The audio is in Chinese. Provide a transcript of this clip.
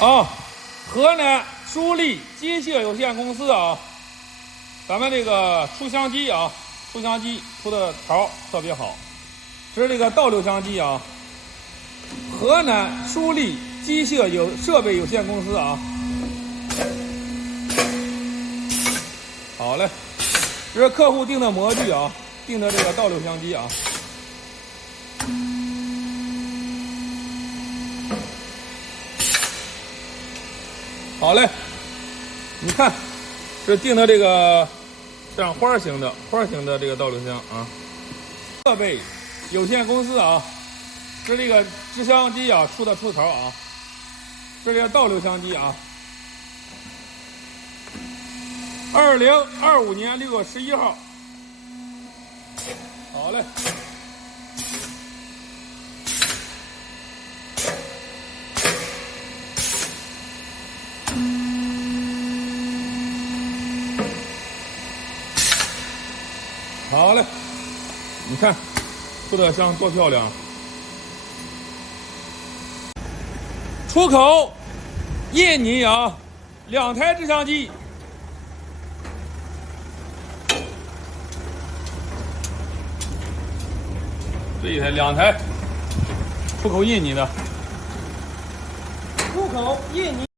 啊，河南舒力机械有限公司啊，咱们这个出香机啊，出香机出的条特别好。这是这个倒流香机啊，河南舒力机械设备有限公司啊。好嘞，这是客户订的模具啊，订的这个倒流香机啊。好嘞，你看，这订的这个像花形的这个倒流箱啊，设备有限公司啊，是这个制香机啊出的条啊，是这个倒流香机啊。2025年6月11号。好嘞。好嘞，你看出的香多漂亮！出口印尼啊，2台制香机，这一台2台，出口印尼的，出口印尼。